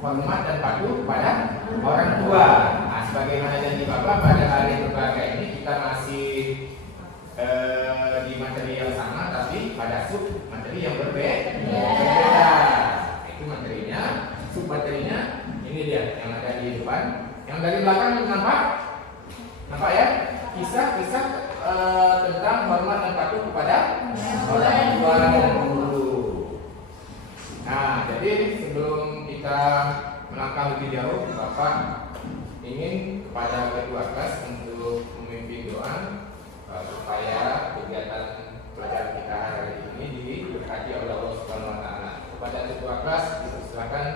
hormat dan patuh pada orang tua. Nah, sebagaimana janji Bapak, pada hari berbahagia ini kita masih di materi yang sama, tapi pada sub materi yang berbeda. Itu materinya, sub materinya ini dia yang ada di depan. Yang dari belakang nampak ya? Kisah-kisah tentang hormat dan patuh kepada orang tua dan guru. Nah, jadi sebelum kita melangkah lebih jauh, Bapak ingin kepada ketua kelas untuk memimpin doa supaya kegiatan pelajaran kita hari ini diberkati oleh Allah Subhanahu wa taala. Kepada ketua kelas, silakan.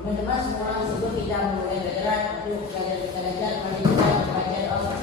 Teman-teman semua, sebelum kita memulai pelajaran untuk belajar, mari kita membaca doa.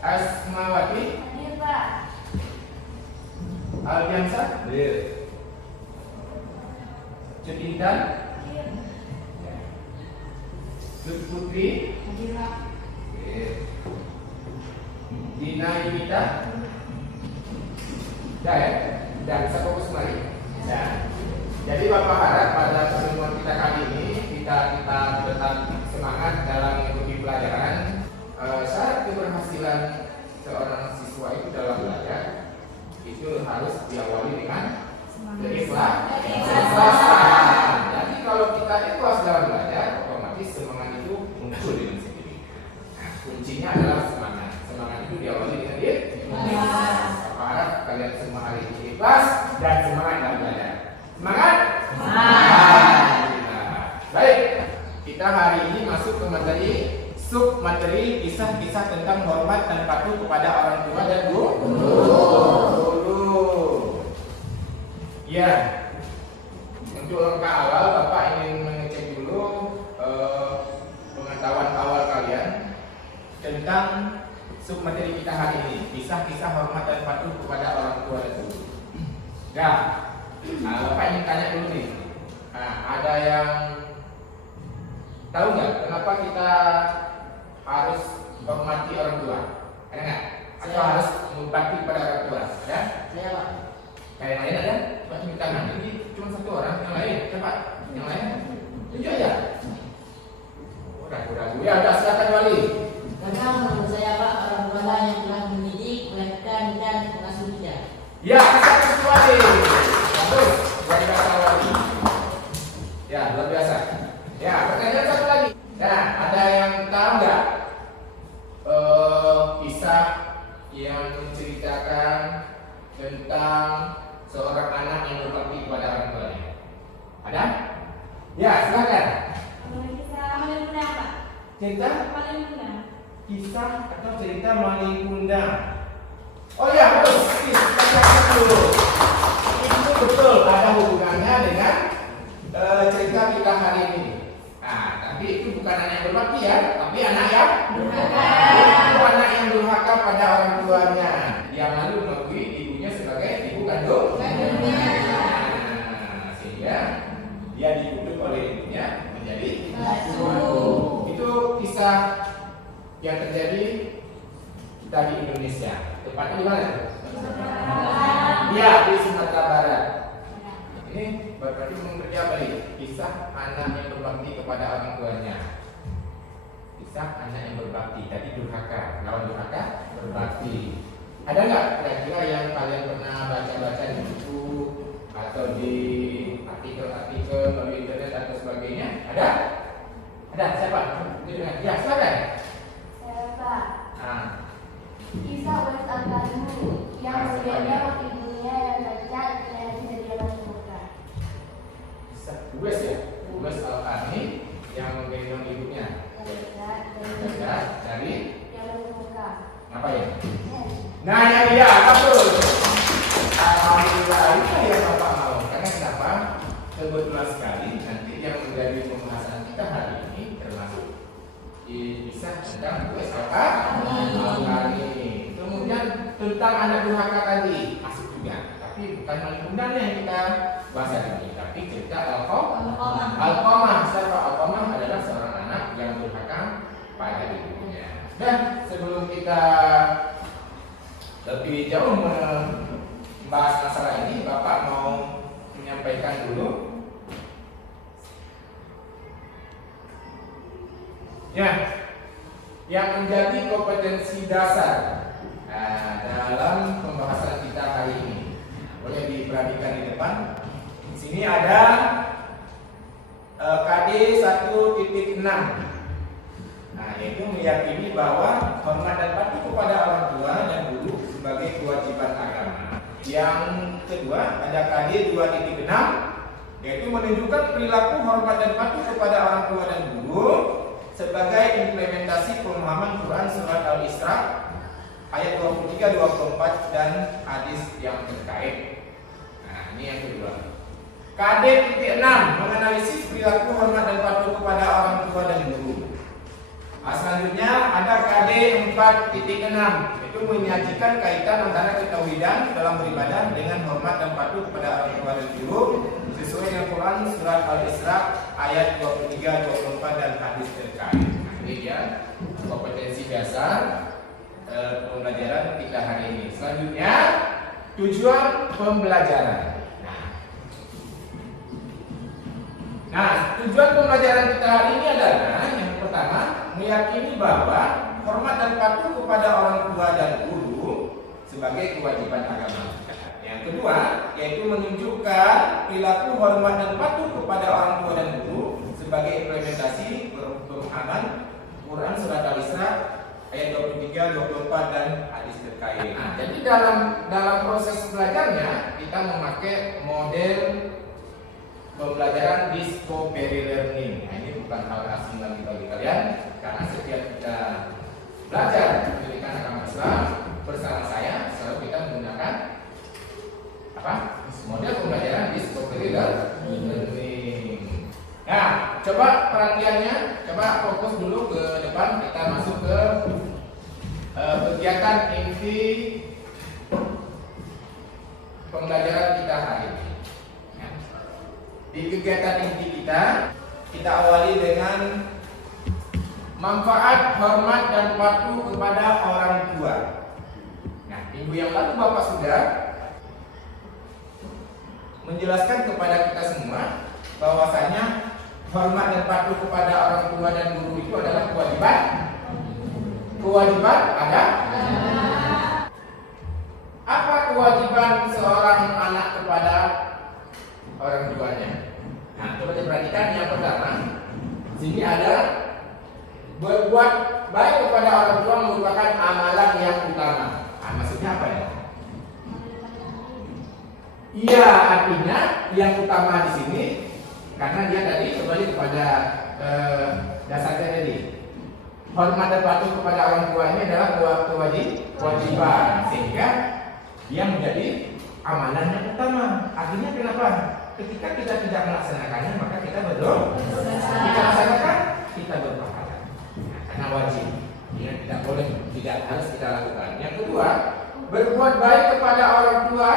Asmawati, Albiansa, Cetintan, Putri, Dina Yunita, dan bisa fokus kembali. Jadi Bapak harap pada pertemuan kita kali ini kita tetap semangat dalam mengikuti pelajaran. Syarat keberhasilan seorang siswa itu dalam belajar itu harus diawali dengan keikhlasan. Jadi kalau kita ikhlas dalam belajar, otomatis semangat itu muncul dengan sendiri. Nah, kuncinya adalah semangat. Semangat itu diawali dengan ikhlas. Bapak harap kalian semua hari ini ikhlas dan semangat dalam belajar. Semangat? Baik, kita hari ini masuk ke materi sub materi kisah-kisah tentang hormat dan patuh kepada orang tua dan guru. Ya, untuk langkah awal Bapak ingin mengecek dulu pengetahuan awal kalian tentang sub materi kita hari ini, kisah-kisah hormat dan patuh kepada orang tua dan guru. Bapak ingin tanya dulu nih, ada yang tahu nggak kenapa kita harus menghormati orang tua? Ada nggak? Atau harus berbakti pada orang tua? Ada? Saya Pak. Kayak lain ada? Coba tunjuk tangan. Ini cuma satu orang. Yang lain? Coba. Yang lain? Tunjuk aja. Ragu-ragu. Ya, udah silakan Wali. Karena menurut saya Pak, orang tua lah yang telah mendidik, melahirkan dan mengasuh kita. Ya, satu Wali. Bagus. Luar biasa Wali. Ya, luar biasa. Ya, pertanyaan satu lagi. Nah, ada yang tahu nggak kisah yang menceritakan tentang seorang anak yang berbakti kepada orang tuanya? Ada? Ya, silakan. Kisah Malin Kundang, Pak. Cerita? Malin Kundang. Kisah atau cerita Malin Kundang? Oh ya, bagus. Kita catat dulu. Itu betul ada hubungannya dengan cerita kita hari ini. Nah, tapi itu bukan anak yang berbakti ya, tapi anak yang durhaka. Itu anak yang durhaka pada orang tuanya, yang lalu mengakui ibunya sebagai ibu kandung. Sehingga dia dikutuk oleh ibunya menjadi batu. Itu kisah yang terjadi di Indonesia. Tepatnya di mana? Iya, di Sumatera Barat. Ini berarti mengerja balik kisah anak yang berbakti kepada orang tuanya. Kisah anak yang berbakti, tadi durhaka, lawan durhaka berbakti. Ada nggak kira-kira yang kalian pernah baca-baca di buku atau atau di artikel-artikel melalui internet atau sebagainya? Ada? Ada siapa? Ya, silakan. Saya Pak. Nah, Kisah Uwais Al-Qarni yang mulianya waktu dunia yang cacat dan dari alam semesta. Uwais ya? Uwais Al-Qarni yang menggendong ibunya. Cacat dari Yang semesta. ngapain? Nah, yang dia, betul. Alhamdulillah, ini yang Bapak mau. Karena kenapa? Kebetulan sekali nanti yang menjadi pembahasan kita hari ini termasuk bisa tentang Uwais Al-Qarni. Kemudian tentang anak durhaka tadi masuk juga, tapi bukan undang yang kita bahas hari ini, tapi cerita Alqamah. Siapa Alqamah? Adalah seorang anak yang durhaka pada ibunya. Dan sebelum kita lebih jauh membahas masalah ini, Bapak mau menyampaikan dulu ya yang menjadi kompetensi dasar dalam pembahasan kita hari ini. Boleh diperhatikan di depan. Di sini ada KD 1.6. Nah, yaitu meyakini bahwa hormat dan patuh kepada orang tua dan guru sebagai kewajiban agama. Yang kedua ada KD 2.6, yaitu menunjukkan perilaku hormat dan patuh kepada orang tua dan guru sebagai implementasi pemahaman Quran surat Al-Isra ayat 23, 24 dan hadis yang terkait. Nah, ini yang kedua. KD 6 menganalisis perilaku hormat dan patuh kepada orang tua dan guru. Selanjutnya ada KD 4.6, itu menyajikan kaitan antara ketauhidan dalam beribadah dengan hormat dan patuh kepada orang tua dan guru sesuai dengan Quran surat Al-Isra ayat 23, 24 dan hadis terkait. Nah, ini dia kompetensi dasar pembelajaran kita hari ini. Selanjutnya tujuan pembelajaran. Nah, tujuan pembelajaran kita hari ini adalah yang pertama, meyakini bahwa hormat dan patuh kepada orang tua dan guru sebagai kewajiban agama. Yang kedua, yaitu menunjukkan perilaku hormat dan patuh kepada orang tua dan guru sebagai implementasi pemahaman Quran surat Al-Isra ayat 23, 24 dan hadis terkait. Nah, jadi dalam proses belajarnya kita memakai model pembelajaran discovery learning. Nah, ini bukan hal asing lagi bagi kalian, karena setiap kita belajar pendidikan agama Islam bersama saya, selalu kita menggunakan apa? Model pembelajaran discovery learning. Nah, coba perhatiannya, coba fokus dulu ke depan, kita masuk ke kegiatan inti pembelajaran kita hari ini. Di kegiatan inti kita awali dengan manfaat hormat dan patuh kepada orang tua. Nah, minggu yang lalu Bapak sudah menjelaskan kepada kita semua bahwasanya hormat dan patuh kepada orang tua dan guru itu adalah kewajiban ada. Apa kewajiban seorang anak kepada orang tuanya? Nah, coba diperhatikan yang pertama. Sini ada berbuat baik kepada orang tua merupakan amalan yang utama. Nah, maksudnya apa ya? Iya, artinya yang utama di sini karena dia tadi kembali kepada dasarnya tadi. Hormat dan patuh kepada orang tua ini adalah kewajiban, sehingga dia menjadi amalan yang utama. Artinya kenapa? Ketika kita tidak melaksanakannya, maka kita berdosa. Kita laksanakan, kita berpahala. Nah, karena wajib, ya, tidak boleh, tidak harus kita lakukan. Yang kedua, berbuat baik kepada orang tua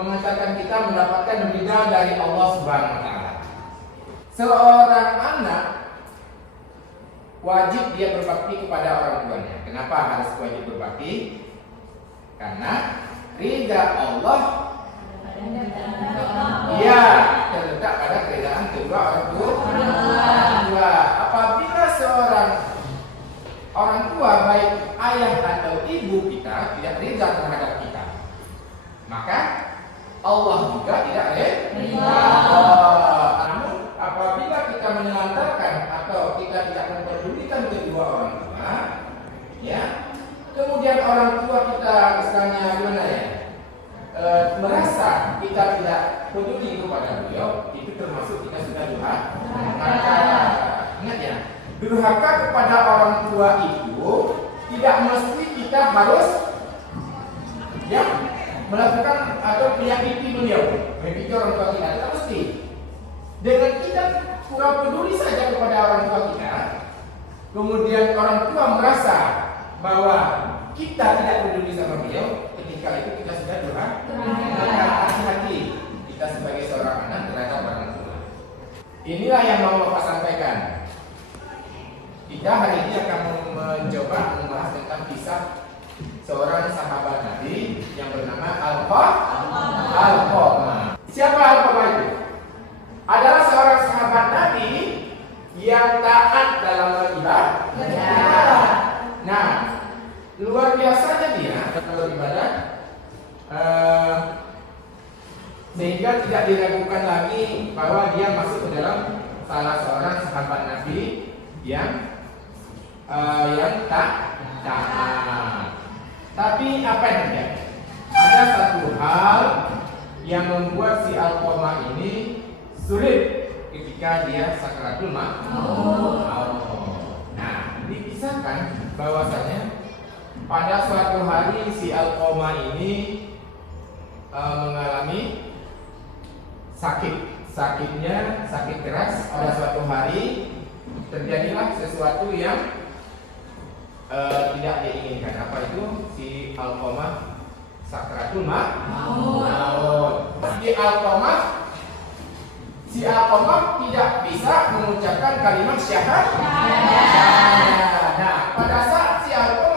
mengantarkan kita mendapatkan ridha dari Allah Subhanahu Wa Taala. Seorang anak wajib dia berbakti kepada orang tuanya. Kenapa harus wajib berbakti? Karena ridha Allah iya terletak pada keridhaan kedua orang tua. Apabila seorang orang tua baik ayah atau ibu kita tidak ridha terhadap kita, maka Allah juga tidak ridha merasa kita tidak peduli kepada beliau, itu termasuk kita sudah durhaka. Ingat ya, durhaka kepada orang tua itu tidak mesti kita harus ya melakukan atau menyakiti beliau, menyakiti orang tua kita, tidak mesti. Dengan kita kurang peduli saja kepada orang tua kita, kemudian orang tua merasa bahwa kita tidak peduli sama beliau, ketika itu kita sudah durhaka. Hati-hati kita sebagai seorang anak terhadap orang tua. Inilah yang mau Bapak sampaikan. Kita hari ini akan mencoba membahas tentang kisah seorang sahabat Nabi yang bernama Alqamah. Siapa Alqamah itu? Adalah seorang sahabat Nabi yang taat dalam beribadah. Nah, luar biasanya dia beribadah, sehingga tidak diragukan lagi bahwa dia masuk ke dalam salah seorang sahabat Nabi yang taat. Tapi apa yang terjadi? Ada satu hal yang membuat si Alqamah ini sulit ketika dia sakaratul maut. Nah, dikisahkan bahwasanya pada suatu hari si Alqamah ini mengalami sakitnya sakit keras. Pada suatu hari terjadilah sesuatu yang tidak diinginkan. Apa itu? Si Alqamah sakaratul maut. Si Alqamah tidak bisa mengucapkan kalimat syahadat. Nah, pada saat si Alqamah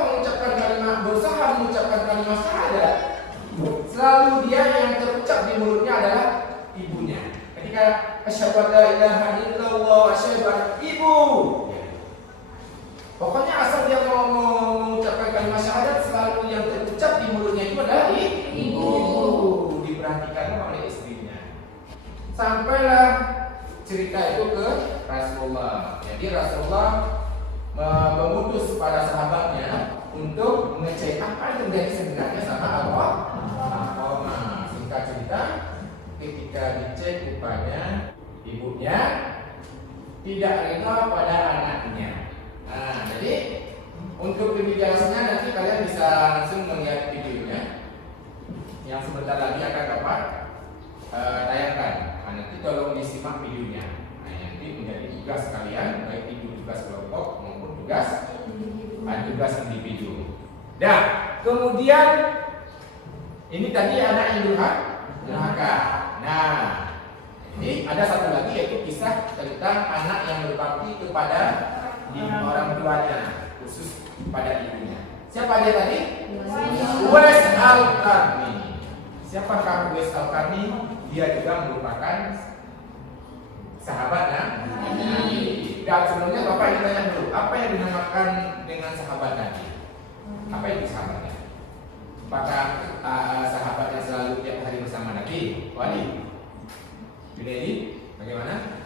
berusaha mengucapkan kalimat syahadat, selalu dia yang terucap di mulutnya adalah ibunya. Ketika asyhadu an la ilaha illallah, asyhadu ibu. Pokoknya asal dia mau mengucapkan kalimat syahadat, selalu yang terucap di mulutnya itu adalah ibu. Diperhatikan oleh istrinya. Sampailah cerita itu ke Rasulullah. Jadi Rasulullah mengutus para sahabatnya untuk mengecek apa yang terjadi sebenarnya sama Alqamah. Singkat cerita, ketika dicek rupanya ibunya tidak rela pada anaknya. Nah, jadi untuk lebih jelasnya nanti kalian bisa langsung melihat videonya yang sebentar lagi akan dapat tayangkan. Nah, nanti tolong disimak videonya. Nah, nanti menjadi tugas kalian, baik itu tugas kelompok maupun tugas individu. Nah, kemudian ini tadi anak yang durhaka. Nah, ini ada satu lagi yaitu kisah tentang anak yang berbakti kepada orang tuanya, khusus pada ibunya. Siapa dia tadi? Uwais Al-Qarni. Siapakah Uwais Al-Qarni? Dia juga merupakan sahabat Nabi. Dan sebelumnya Bapak ditanya dulu, apa yang dinamakan dengan sahabat Nabi? Apa itu sahabatnya? Apakah sahabat yang selalu tiap hari bersama Nabi? Wali? Jadi bagaimana?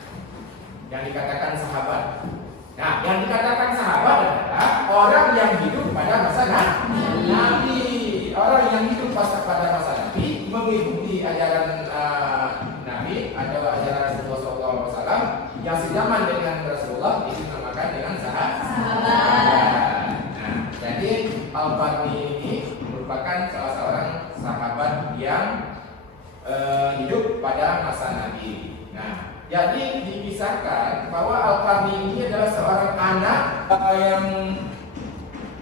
Yang dikatakan sahabat. Nah, yang dikatakan sahabat adalah orang yang hidup pada masa Nabi. Orang yang hidup pada masa Nabi, mengikuti ajaran Nabi atau ajaran Rasulullah SAW yang sejaman dengan Rasulullah, itu dinamakan dengan sahabat. Nah, jadi Al-Qarni ini merupakan salah seorang sahabat yang hidup pada masa Nabi. Nah, jadi dikisahkan bahwa Al-Qarni ini adalah seorang anak yang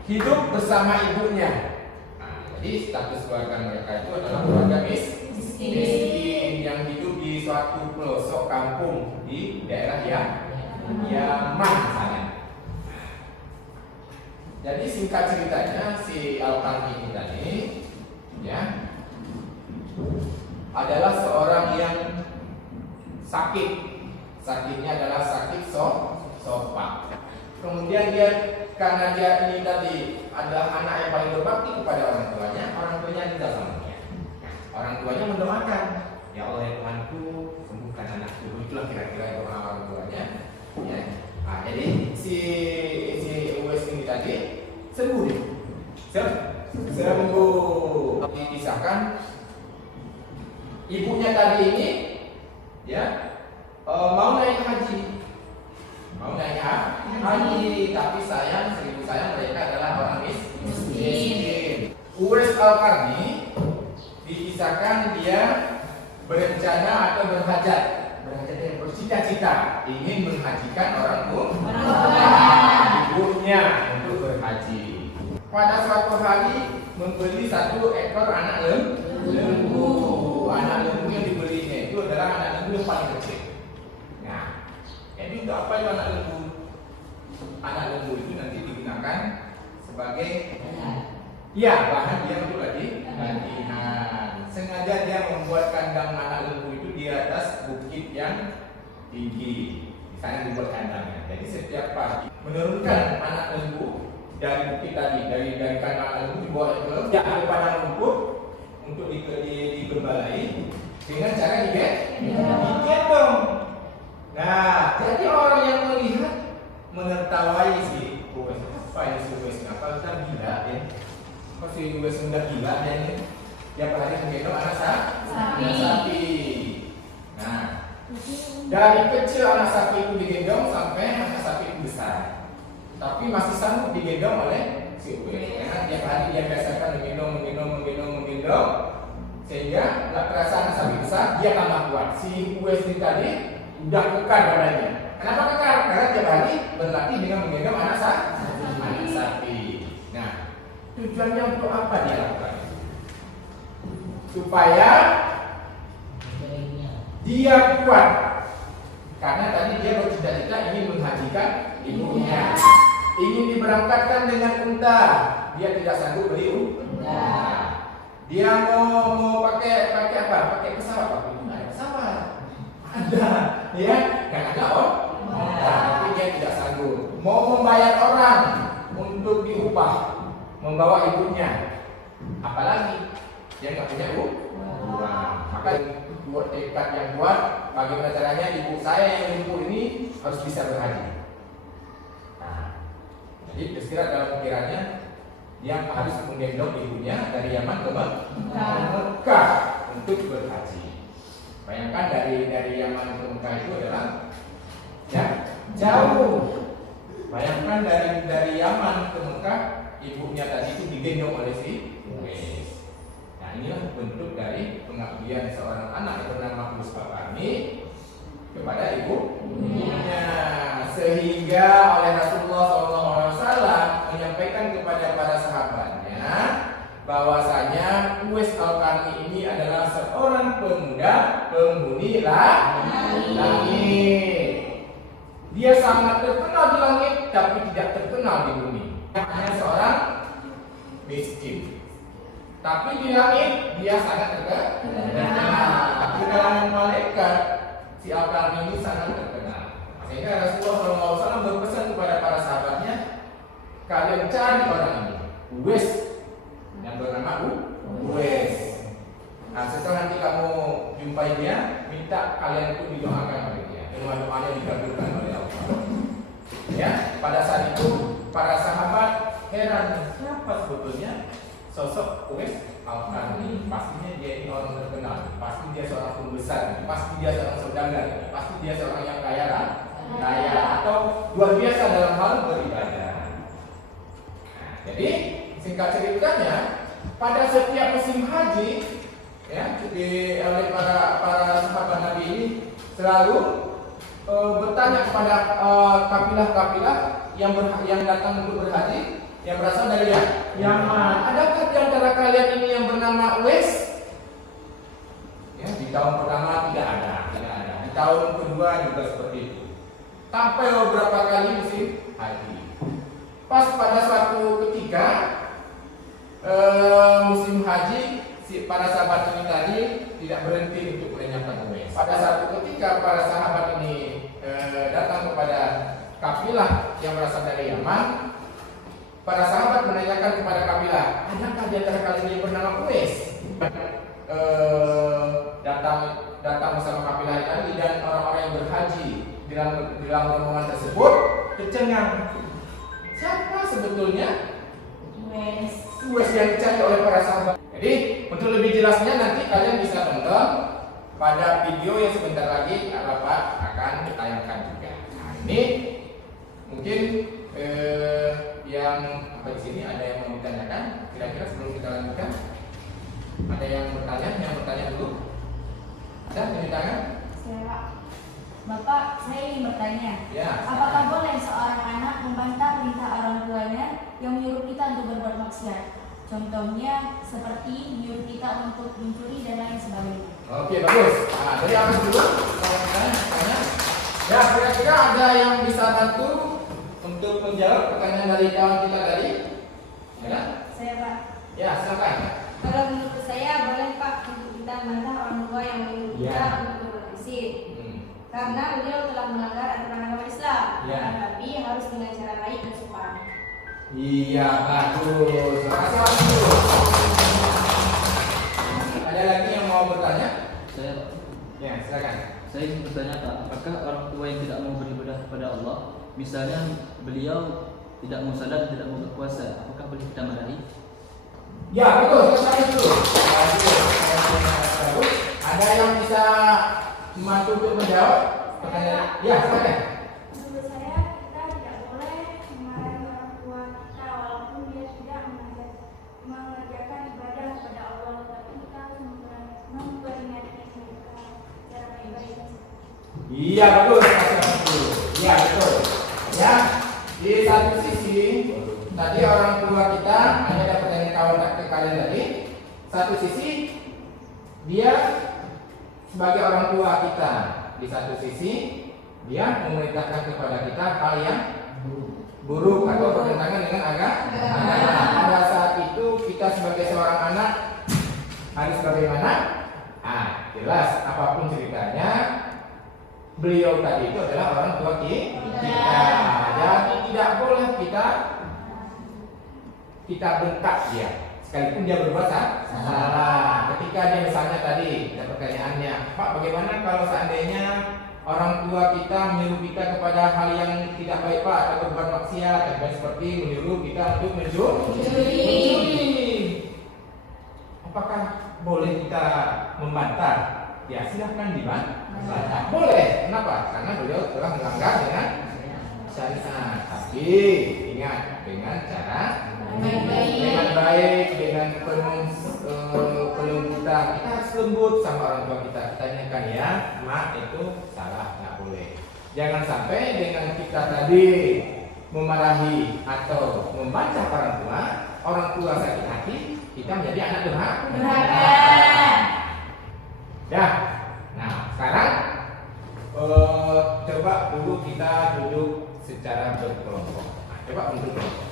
hidup bersama ibunya. Nah, jadi status keluarga mereka itu adalah keluarga miskin yang hidup di suatu pelosok kampung di daerah Yaman sana. Jadi singkat ceritanya si Al-Qarni ini tadi ya adalah seorang yang sakitnya adalah sakit sopak. Kemudian karena dia ini tadi adalah anak yang paling berbakti kepada orang tuanya minta sama dia. Orang tuanya mendoakan, ya Allah ya Tuhanku, sembuhkan anakku. Itulah kira-kira doa orang tuanya. Ya. Nah, jadi si Uwais ini tadi sembuh. Dikisahkan ibunya tadi ini ya mau naik haji, tapi seribu sayang mereka adalah orang miskin. Uwais Al-Qarni dikisahkan dia berencana atau bercita-cita ingin menghajikan orang ibunya untuk berhaji. Pada suatu hari membeli 1 ekor anak lembu. Anak lembu yang dibelinya itu adalah anak lembu yang paling kecil. Nah, jadi untuk apa itu anak lembu? Anak lembu itu nanti digunakan sebagai bahan dia untuk latihan. Sengaja dia membuat kandang anak lembu itu di atas bukit yang tinggi. Di sana dibuat kandangnya. Jadi setiap pagi menurunkan anak lembu dari bukit tadi, dari kandang anak lembu dibawa ke padang rumput untuk digembalai dengan cara digendong. Nah, jadi orang yang melihat menertawai si Uwais. Apa yang si Uwais? Kalau kita gila ya, kok si Uwais sudah gila ya ini? Tiap hari menggendong anak sapi. Nah, dari kecil anak sapi itu digendong sampai anak sapi itu besar. Tapi masih sanggup digendong oleh si Uwais. Karena tiap hari dia biasakan menggendong, sehingga nggak terasa anak sapi besar, dia tambah kuat. Si Uwais ini tadi udah kekar badannya. Kenapa kekar? Karena tiap hari berlatih dengan menggendong anak sapi. Nah, tujuannya untuk apa dia lakukan? Supaya dia kuat. Karena tadi dia bercita-cita ingin menghajikan ibunya. Ingin diberangkatkan dengan unta. Dia tidak sanggup beli unta. Dia mau pakai apa? Pakai pesawat. Nggak ada pesawat. Ada, ya? Kan ada tapi dia tidak sanggup. Mau membayar orang untuk diupah membawa ibunya. Apalagi dia nggak punya uang. Maka buat tekad yang kuat. Bagaimana caranya ibu saya yang lumpuh ini harus bisa berhaji. Jadi beristirahat dalam pikirannya dia harus menggendong ibunya dari Yaman ke Mekah untuk berhaji. Bayangkan dari Yaman ke Mekah itu adalah jauh. Bayangkan dari Yaman ke Mekah ibunya tadi itu digendong oleh si Uwais. Nah, inilah bentuk dari pengabdian seorang anak yang bernama Uwais Al-Qarni kepada ibunya, sehingga oleh Rasulullah SAW menyampaikan kepada para sahabatnya bahwasanya Uwais Al-Qarni ini adalah seorang pemuda penghuni langit. Dia sangat terkenal di langit tapi tidak terkenal di bumi. Hanya seorang miskin. Tapi di langit dia sangat terkenal. Di kalangan malaikat si Al-Qarni ini sangat terkenal. Sehingga Rasulullah SAW berpesan kepada para sahabatnya, kalian cari orang ini, Uwais, yang bernama Uwais. Nah, setelah nanti kamu jumpai dia, minta kalian itu didoakan oleh dia. Doa-doanya dikabulkan oleh Allah. Ya, pada saat itu para sahabat heran, siapa sebetulnya sosok Uwais Al-Qarni? Pastinya dia ini orang terkenal, pasti dia seorang pembesar, pasti dia seorang saudagar, pasti dia seorang yang kaya atau luar biasa dalam hal beribadah. Nah, jadi singkat ceritanya, pada setiap musim haji, ya, oleh para sahabat Nabi ini selalu bertanya kepada kafilah-kafilah yang datang untuk berhaji, yang berasal dari Yaman. Adakah di antara kalian ini yang bernama Uwais? Ya, di tahun pertama tidak ada. Di tahun kedua juga seperti itu. Sampai beberapa kali musim haji. Pas pada suatu ketika musim haji, para sahabat ini tadi tidak berhenti untuk menanyakan Uwais. Pada satu ketika para sahabat ini datang kepada kafilah yang berasal dari Yaman. Para sahabat menanyakan kepada kafilah, adakah di antara kalian yang bernama Uwais? Datang bersama kafilah tadi dan orang-orang yang berhaji di dalam rombongan tersebut kecengang. Siapa sebetulnya Uwais yang dicari oleh para sahabat? Jadi untuk lebih jelasnya nanti kalian bisa tonton pada video yang sebentar lagi Bapak akan ditayangkan juga. Nah, ini mungkin yang apa di sini ada yang mau ditanyakan? Kira-kira sebelum kita lanjutkan, ada yang bertanya? Yang bertanya dulu? Ada yang bertanya? Saya Pak. Bapak, saya ingin bertanya. Ya. Apakah boleh seorang anak membantah perintah orang tuanya yang menyuruh kita untuk berbuat maksiat? Contohnya seperti menyuruh kita untuk mencuri dan lain sebagainya. Oke, bagus. Nah, dari apa dulu? Tanya. Ya, kira-kira ada yang bisa bantu untuk menjawab pertanyaan dari kawan kita tadi? Ya? Saya Pak. Ya, silakan. Kalau menurut saya boleh Pak untuk kita membantah orang tua yang menyuruh kita Ya. untuk berbuat maksiat. Karena beliau telah melanggar aturan agama Islam. Ya. Tapi harus dengan cara baik dan sopan. Iya, bagus. Terima kasih. Ada lagi yang mau bertanya? Saya Pak. Ya, silakan. Saya ingin bertanya Pak, apakah orang tua yang tidak mau beribadah kepada Allah, misalnya beliau tidak mau salat, tidak mau berpuasa, apakah boleh kita marahi? Ya, betul. Saya dulu. Bagus. Ada yang bisa membantu untuk menjawab pertanyaan? Ya, silakan. Menurut saya kita tidak boleh memarahi orang tua kita walaupun dia sudah mengerjakan ibadah kepada Allah, tapi kita harus memperingatkan mereka secara baik-baik. Iya, bagus. Iya, betul. Ya, di satu sisi tadi orang tua kita ada pertanyaan kawan ke kalian tadi. Satu sisi dia sebagai orang tua kita, di satu sisi dia memerintahkan kepada kita hal yang buruk atau bertentangan dengan agama. Pada saat itu kita sebagai seorang anak harus bagaimana? Jelas apapun ceritanya, beliau tadi itu adalah orang tua kita. Jadi tidak boleh kita bentak dia, sekalipun dia berbuat salah. Ketika dia misalnya tadi ada pertanyaannya, Pak, bagaimana kalau seandainya orang tua kita menyuruh kita kepada hal yang tidak baik Pak, atau berbuat maksiat, dan seperti menyuruh kita untuk mencuri. Apakah boleh kita membantah? Ya, silahkan dibantah. Boleh. Kenapa? Karena beliau telah melanggar dengan syariat. Tapi ingat, dengan cara dengan baik, dengan penuh kita harus lembut sama orang tua kita. Kita tanyakan, ya, mak itu salah, nggak boleh. Jangan sampai dengan kita tadi memarahi atau membantah orang tua sakit hati, kita menjadi anak durhaka. Ya, nah sekarang coba dulu kita duduk secara berkelompok. Nah, coba duduk kelompok.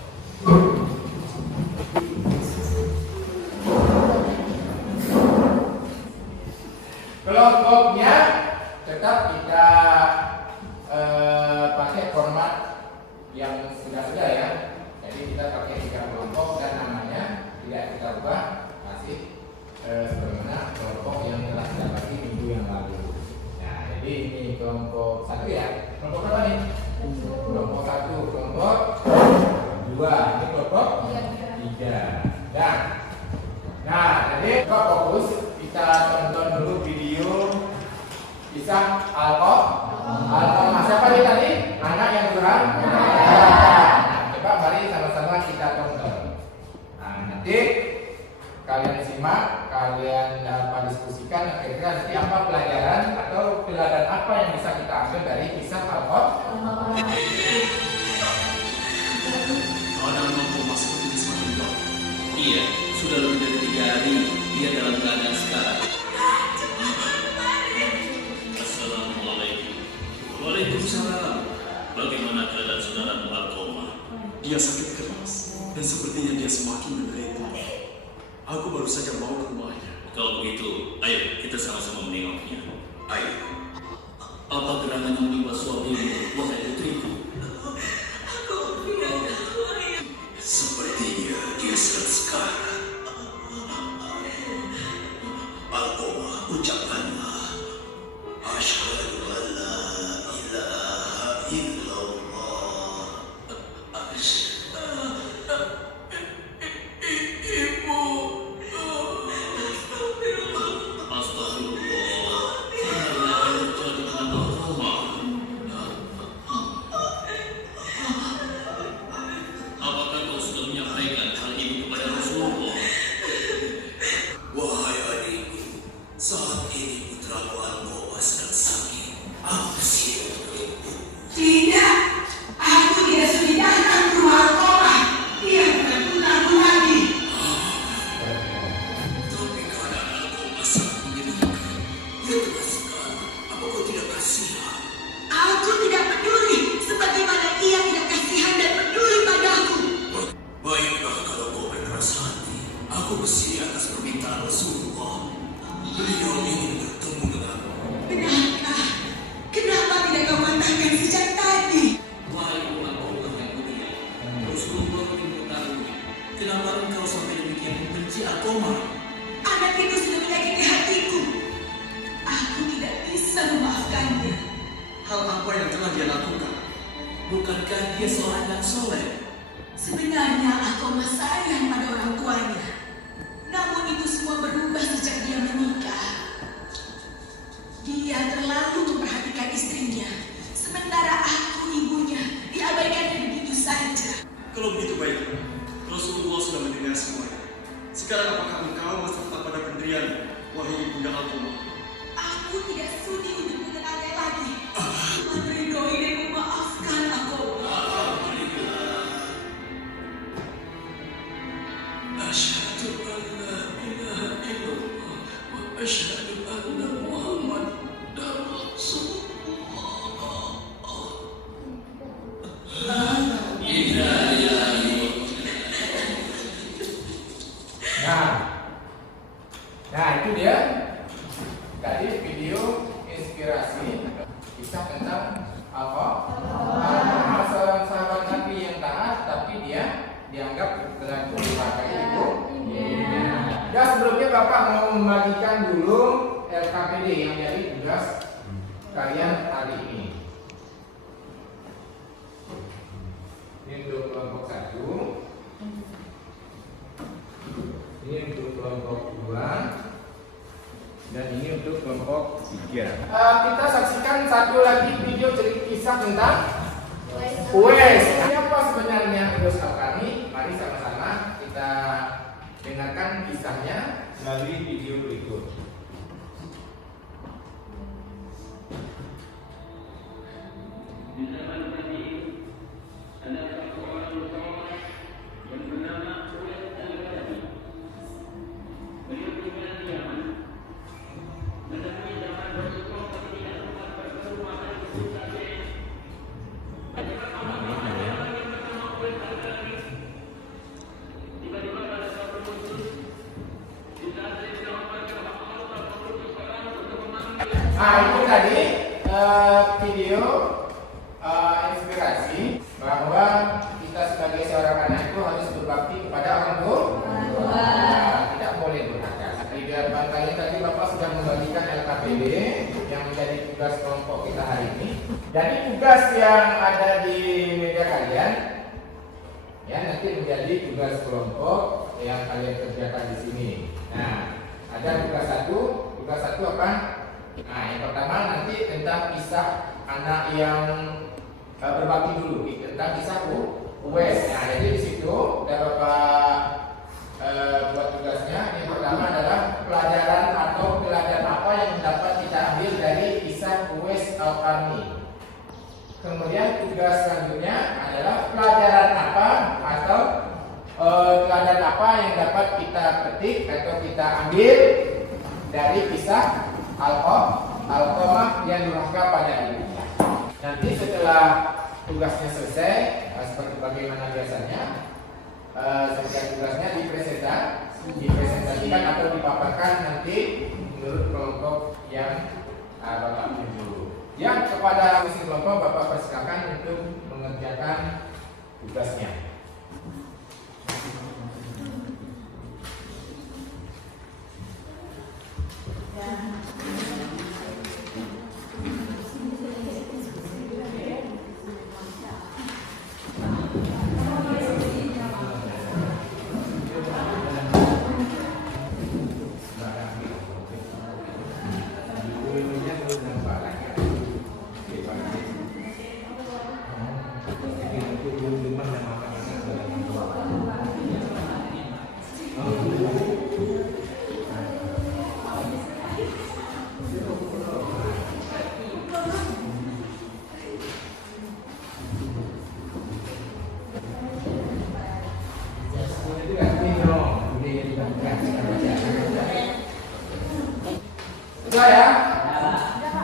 Kelompoknya tetap kita pakai format yang sudah ya. Jadi kita pakai 3 kelompok dan namanya tidak kita ubah, masih sebagaimana kelompok yang telah kita bagi minggu yang lalu. Nah, jadi ini kelompok 1 ya. Kelompok berapa nih? Kelompok 1, kelompok 2, ini kelompok 3. Nah, jadi coba fokus, kita tonton dulu video kisah Alqamah. Siapa nih tadi? Anak yang kurang. Nah, coba mari sama-sama kita tonton. Nah, nanti kalian simak, kalian dapat diskusikan kira-kira nanti apa pelajaran atau pelajaran apa yang bisa kita ambil dari kisah Alqamah. Orang mampu masuk ke semakin jauh. Iya, sudah lebih dari 3 hari dia dalam keadaan sekarang. Assalamualaikum. Waalaikumsalam. Bagaimana keadaan saudara Alqamah? Dia sakit keras dan sepertinya dia semakin menderita. Aku baru saja mau ke rumahnya. Kalau begitu, ayo kita sama-sama menengoknya. Ayo. Apa gerangan yang menimpa suamimu, wahai putriku? Sepertinya dia sedang sekarat. Alqamah, ucapkanlah asyhadu an la ilaha illallah. Ibu. Astagfirullah. ini putraku Algowa sedang sakit. Aku siap untukmu. Tidak, aku tidak sudi datang ke rumah Algowa. Dia bukan putraku lagi. Tapi keadaan Algowa sangat menyedihkan. Dia telah sekarang. Apa kau tidak kasihan? Aku tidak peduli sebagaimana ia tidak kasihan dan peduli padaku. Baiklah kalau kau berkeras hati. Aku bersedia atas permintaan Rasulullah. Beliau ingin bertemu denganmu. Benarkah? Kenapa tidak kau katakan sejak tadi? Wahai umat Allah yang mulia, Rasulullah ingin mengetahui kenapa engkau sampai demikian membenci Alqamah. Anak itu sudah menyakiti hatiku. Aku tidak bisa memaafkannya. Hal apa yang telah dia lakukan? Bukankah dia seorang anak soleh? Sebenarnya Algowa sayang pada orang tuanya. Namun itu semua berubah sejak dia menikah. Dia terlalu memperhatikan istrinya, sementara aku, ibunya, diabaikan begitu saja. Kalau begitu baiklah, Rasulullah sudah mendengar semuanya. Sekarang apakah engkau masih tetap pada pendirian, wahai ibunda Alqamah? Aku tidak sudi untuk mengenalnya lagi. Tuhan meridhoi dan memaafkan Algowa. Asyhadu an la ilaha illallah wa asyhadu anna Muhammadar Rasulullah. Nah itu dia tadi video inspirasi kisah tentang apa? Seorang sahabat Nabi yang taat tapi dia dianggap telah durhaka ibu. Ya sebelumnya Bapak mau membagikan dulu LKPD yang jadi tugas kalian hari ini. Ini untuk kelompok 1. Ini untuk kelompok 2 dan ini untuk kelompok 3. Kita saksikan satu lagi video cerita kisah tentang Uwais. Siapa sebenarnya Uwais Al-Qarni? Mari sama-sama kita dengarkan kisahnya melalui video berikut. Di zaman Nabi ada seorang soleh yang bernama Uwais Al-Qarni. Beliau tinggal di Yaman. Tetapi zaman Rasulullah ketika umat berkerumahan itu saja. Ada orang yang bernama Uwais Al-Qarni. Tiba-tiba pada suatu musim di saat Sayyidina Umar bin Khattab mengutus orang untuk memanggil. Itu tadi video inspirasi bahwa kita sebagai seorang anak itu harus berbakti kepada orang tua. Tidak boleh durhaka. Di depan kalian tadi Bapak sudah membagikan LKPD yang menjadi tugas kelompok kita hari ini. Dari tugas yang ada di media kalian, ya nanti menjadi tugas kelompok yang kalian kerjakan di sini. Nah, ada tugas satu. Tugas satu apa? Nah, yang pertama nanti tentang kisah anak yang berbakti dulu, tentang kisah Uwais. Nah, jadi di situ ada Bapak buat tugasnya. Yang pertama adalah pelajaran atau pelajaran apa yang dapat kita ambil dari kisah Uwais Al-Qarni. Kemudian tugas selanjutnya adalah pelajaran apa atau pelajaran apa yang dapat kita petik atau kita ambil dari kisah Alqamah yang durhaka pada ibunya. Nanti setelah tugasnya selesai, seperti bagaimana biasanya, setiap tugasnya dipresentasikan atau dipaparkan nanti menurut kelompok yang Bapak tunjuk. Yang kepada mesin kelompok Bapak persilakan untuk mengerjakan tugasnya.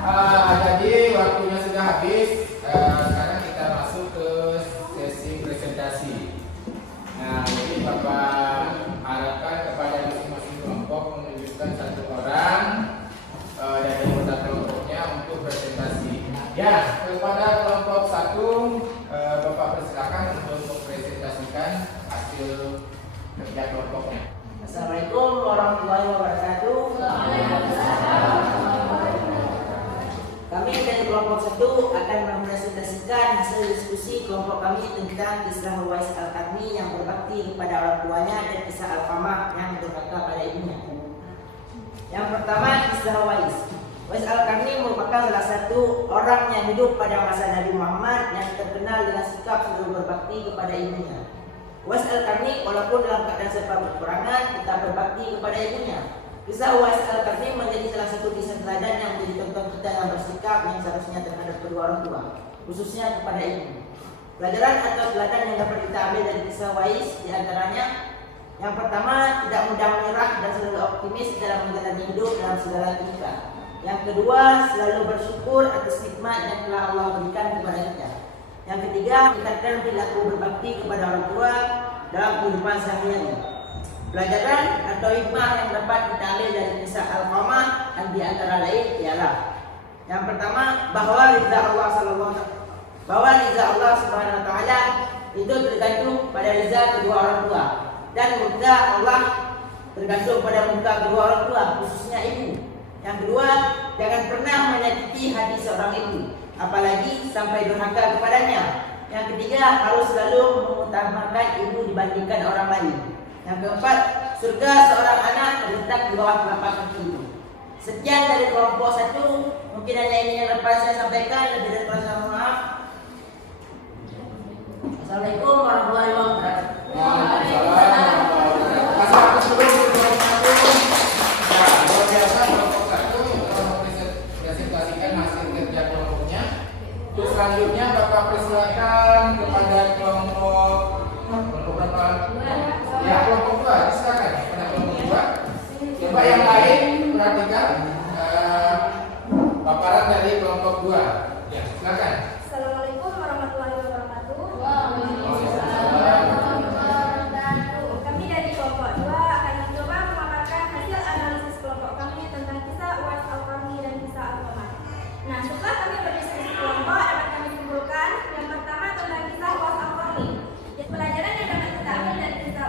Jadi waktunya sudah habis. Sekarang kita masuk ke sesi presentasi. Nah, jadi Bapak harapkan kepada masing-masing kelompok menunjukkan satu orang dari anggota kelompoknya untuk presentasi. Ya, kepada kelompok satu, Bapak persilakan untuk mempresentasikan hasil kerja kelompoknya. Assalamualaikum warahmatullahi wabarakatuh. Kami dari kelompok 1 akan mempresentasikan hasil diskusi kelompok kami tentang kisah Uwais Al-Qarni yang berbakti kepada orang tuanya dan kisah Al-Qamah yang durhaka pada ibunya. Yang pertama, kisah Uwais. Uwais Al-Qarni merupakan salah satu orang yang hidup pada masa Nabi Muhammad yang terkenal dengan sikap selalu berbakti kepada ibunya. Uwais Al-Qarni walaupun dalam keadaan serba kekurangan tetap berbakti kepada ibunya. Kisah Uwais Al-Qarni menjadi salah satu kisah teladan yang menjadi contoh kita yang bersikap yang seharusnya terhadap kedua orang tua, khususnya kepada ibu. Pelajaran atau teladan yang dapat kita ambil dari kisah Uwais diantaranya: yang pertama, tidak mudah menyerah dan selalu optimis dalam menjalani hidup dalam segala tingkah. Yang kedua, selalu bersyukur atas nikmat yang telah Allah berikan kepada kita. Yang ketiga, meningkatkan perilaku berbakti kepada orang tua dalam kehidupan sehari-hari. Pelajaran atau hikmah yang dapat kita ambil dari kisah Al-Qamah di antara lain ialah: yang pertama, bahwa ridha Allah Subhanahu wa taala itu tergantung pada ridha kedua orang tua, dan murka Allah tergantung pada murka kedua orang tua, khususnya ibu. Yang kedua, jangan pernah menyakiti hati seorang ibu, apalagi sampai durhaka kepadanya. Yang ketiga, harus selalu mengutamakan ibu dibandingkan orang lain. Yang keempat, surga seorang anak terletak di bawah telapak kaki ibu. Sekian dari kelompok 1. Mungkin hanya ini yang dapat saya sampaikan. Lebih dari kurang mohon maaf. Assalamualaikum warahmatullahi wabarakatuh. Luar biasa kelompok 1 mempresentasikan hasil kerja kelompoknya. Terus selanjutnya Bapak persilakan kepada kelompok berapa? Ya, kelompok 2, silakan pada kelompok 2. Coba yang lain perhatikan paparan dari kelompok 2. Ya, silakan. Assalamualaikum warahmatullahi wabarakatuh. Kami dari kelompok 2 akan mencoba memaparkan hasil analisis kelompok kami tentang kisah Uwais Al-Qarni dan kisah Al-Qamah. Nah, setelah kami berdiskusi kelompok, dapat kami simpulkan yang pertama tentang kisah Uwais Al-Qarni. Pelajaran yang dapat kita ambil dari kisah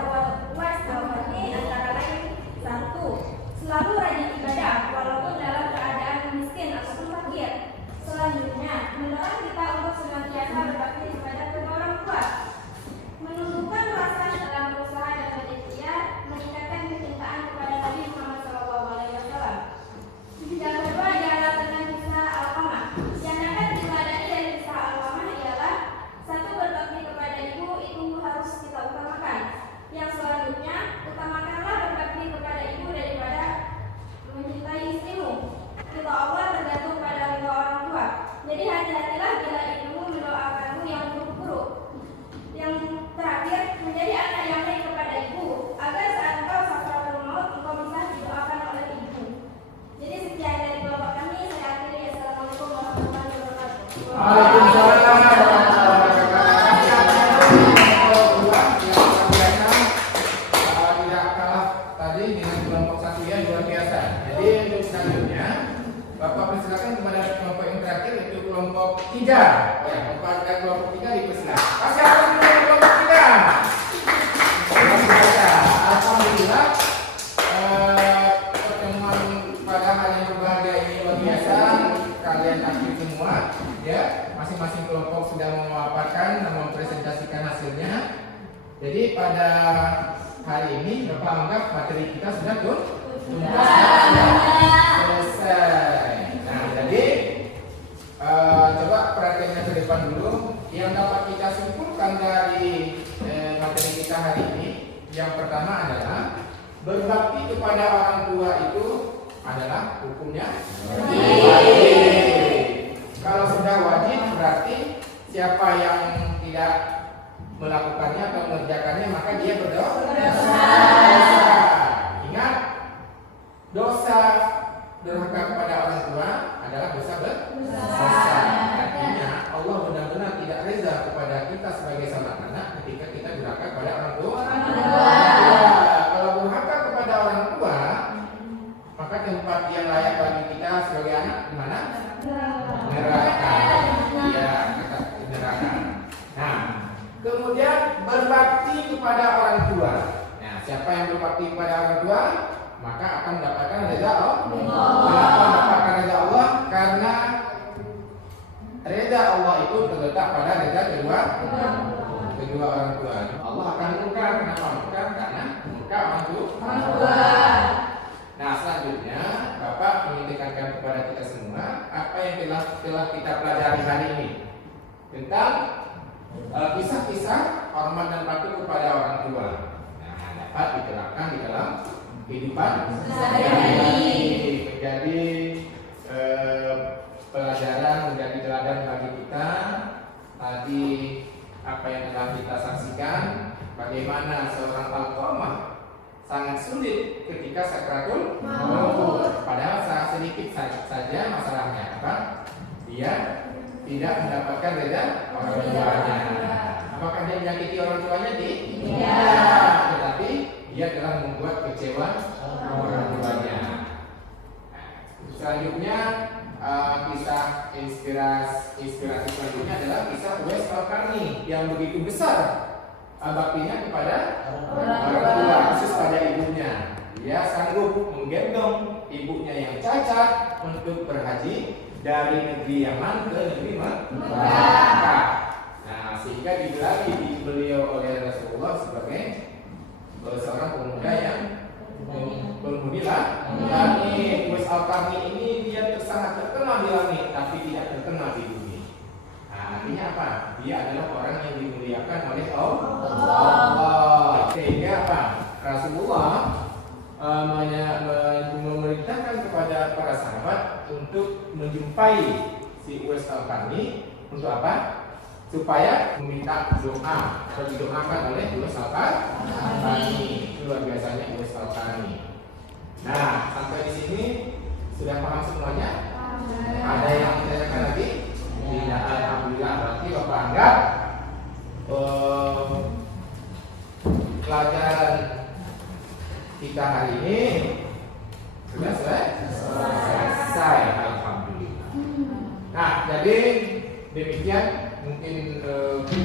Uwais Al-Qarni antara lain: 1. Selalu rajin ibadah walaupun dalam keadaan miskin ataupun fakir. Selanjutnya, mendorong kita untuk senantiasa berbakti kepada kedua orang tua, menumbuhkan rasa dalam berusaha dan berikhtiar, meningkatkan kecintaan kepada Nabi Muhammad SAW. Yang kedua ialah tentang kisah Al-Qamah. Yang dapat diteladani dari kisah Al-Qamah ialah: 1. Berbakti kepada ibu itu harus kita utamakan. Yang selanjutnya, utamakanlah berbakti kepada ibu daripada mencintai istrimu. Ridha Allah tergantung pada ridha orang tua. Jadi hati-hatilah bila ibumu mendoakanmu yang buruk-buruk. Yang terakhir, menjadi anak yang baik kepada ibu, agar saat engkau sakaratul maut engkau bisa didoakan oleh ibu. Jadi sekian dari kelompok kami. Saya akhiri. Assalamualaikum warahmatullahi wabarakatuh. Waalaikumsalam. Bapak persilakan kepada kelompok yang terakhir, yaitu kelompok 3. Ya, kepada kelompok 3 dipersilakan. Kasih aplaus untuk kelompok 3. Alhamdulillah, pertemuan pada hari yang berbahagia ini luar biasa. Kalian aktif semua, ya. Masing-masing kelompok sudah memaparkan dan mempresentasikan hasilnya. Jadi pada hari ini Bapak anggap materi kita sudah tuntas, selesai. Nah, jadi coba perhatiannya ke depan dulu. Yang dapat kita simpulkan dari materi kita hari ini, yang pertama adalah berbakti kepada orang tua itu adalah hukumnya wajib. Kalau sudah wajib berarti siapa yang tidak melakukannya atau mengerjakannya maka dia berdosa. Ingat, dosa durhaka kepada orang tua adalah dosa mana? Neraka. Ya, neraka. Nah, kemudian berbakti kepada orang tua. Nah, siapa yang berbakti kepada orang tua, maka akan mendapatkan rida Allah. Kenapa mendapatkan rida Allah? Karena rida Allah itu terletak pada rida kedua orang tua. Allah akan murka. Kenapa murka? Karena murka orang tua. Nah, selanjutnya Bapak ingin tekankan kepada kita semua apa yang telah kita pelajari hari ini tentang kisah-kisah hormat dan bakti kepada orang tua. Nah, dapat diterapkan di dalam kehidupan sehari-hari, menjadi pelajaran, menjadi teladan bagi kita. Tadi apa yang telah kita saksikan, bagaimana seorang Alqamah sangat sulit ketika sakratul maut. Padahal sedikit saja masalahnya apa? Dia tidak mendapatkan reda orang tuanya. Apakah dia menyakiti orang tuanya? Tidak. Tetapi dia telah membuat kecewa orang tuanya. Selanjutnya kisah inspirasi selanjutnya adalah kisah Uwais Al-Qarni yang begitu besar baktinya kepada orang tua, khusus pada ibunya. Dia sanggup menggendong ibunya yang cacat untuk berhaji dari negeri Yaman ke negeri Mekah. Nah, sehingga digelari beliau oleh Rasulullah sebagai seorang pemuda yang bermudi langit. Uwais Al-Qarni ini dia sangat terkenal di langit, tapi tidak terkenal di bumi. Nah, artinya apa? Dia adalah orang yang dimuliakan oleh Allah. Sehingga apa? Rasulullah memerintahkan kepada para sahabat untuk menjumpai si Uwais Al-Qarni untuk apa? Supaya meminta doa atau didoakan oleh Uwais Al-Qarni. Luar biasanya Uwais Al-Qarni. Nah, sampai di sini sudah paham semuanya? Ada yang ditanyakan lagi? Tidak, alhamdulillah. Berarti Bapak anggap pelajaran kita hari ini sudah selesai. Alhamdulillah. Nah, jadi demikian mungkin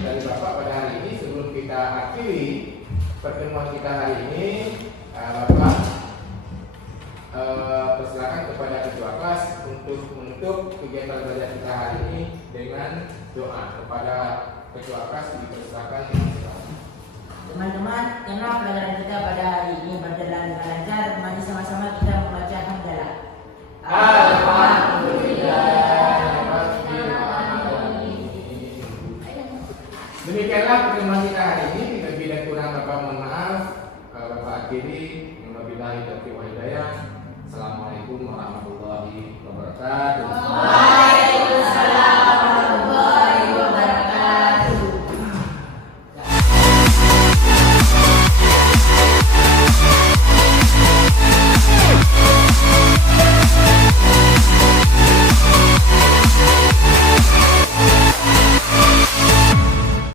dari Bapak pada hari ini. Sebelum kita akhiri pertemuan kita hari ini, Bapak persilakan kepada ketua kelas untuk menutup kegiatan belajar kita hari ini dengan doa. Kepada ketua kelas dipersilakan. Teman-teman, karena pelajaran kita pada hari ini berjalan dengan lancar, mari sama-sama kita membaca hamdalah. Alhamdulillah. Demikianlah pertemuan kita hari ini. Lebih dan kurang Bapak mohon maaf. Bapak akhiri. Wabillahi taufiq wal hidayah. Assalamualaikum warahmatullahi wabarakatuh.